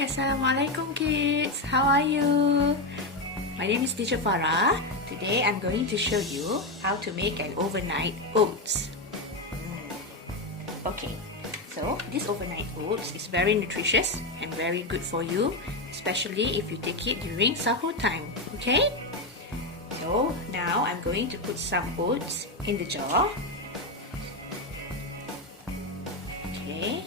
Hi, Assalamualaikum kids. How are you? My name is Teacher Farah. Today I'm going to show you how to make an overnight oats. Okay, so this overnight oats is very nutritious and very good for you, especially if you take it during sahur time. Okay? So now I'm going to put some oats in the jar. Okay.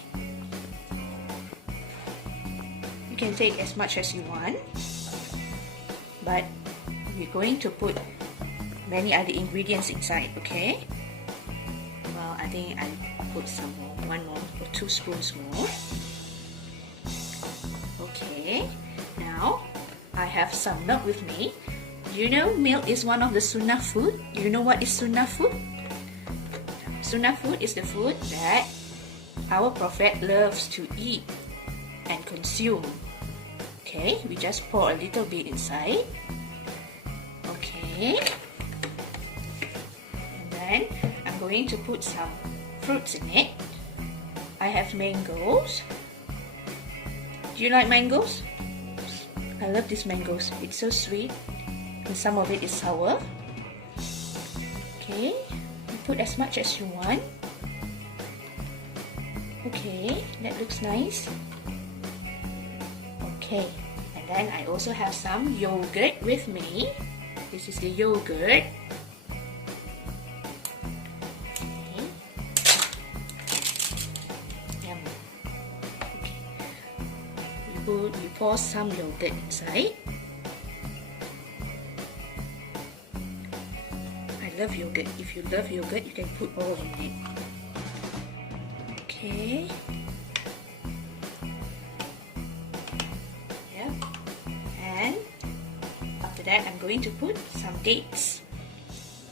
You can take as much as you want, but we're going to put many other ingredients inside, okay? Well, I think I put some more, 1 more or 2 spoons more. Okay, now I have some milk with me. You know milk is one of the sunnah food. You know what is sunnah food? Sunnah food is the food that our Prophet loves to eat and consume. Okay, we just pour a little bit inside. Okay, and then I'm going to put some fruits in it. I have mangoes. Do you like mangoes? I love these mangoes. It's so sweet, and some of it is sour. Okay, you put as much as you want. Okay, that looks nice. Okay, and then I also have some yogurt with me. This is the yogurt. Okay. Yum. Okay. We pour some yogurt inside. I love yogurt. If you love yogurt, you can put all in it. Okay. And after that, I'm going to put some dates.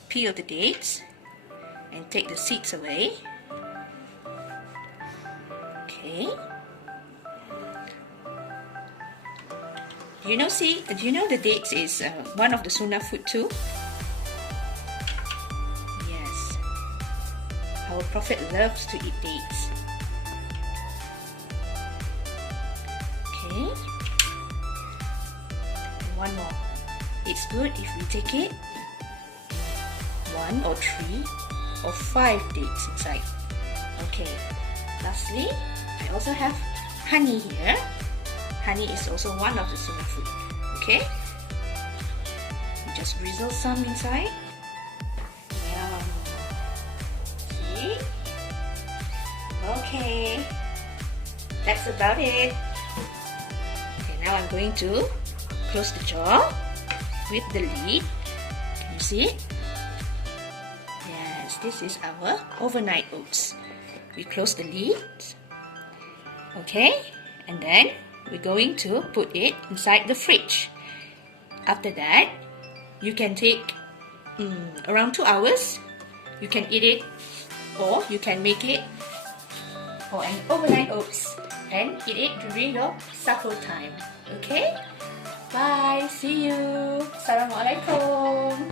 Peel the dates and take the seeds away. Okay. Do you know the dates is one of the sunnah food too? Yes. Our Prophet loves to eat dates. Okay. One more. It's good if we take it 1 or 3 or 5 dates inside. Okay. Lastly, I also have honey here. Honey is also one of the sunnah food. Okay. We just drizzle some inside. Yum. See? Okay. That's about it. Okay, now I'm going to close the jar with the lid. Can you see it? Yes, this is our overnight oats. We close the lid. Okay, and then we're going to put it inside the fridge. After that, you can take around 2 hours. You can eat it, or you can make it for an overnight oats and eat it during your sahur time. Okay? Bye. See you. Assalamualaikum.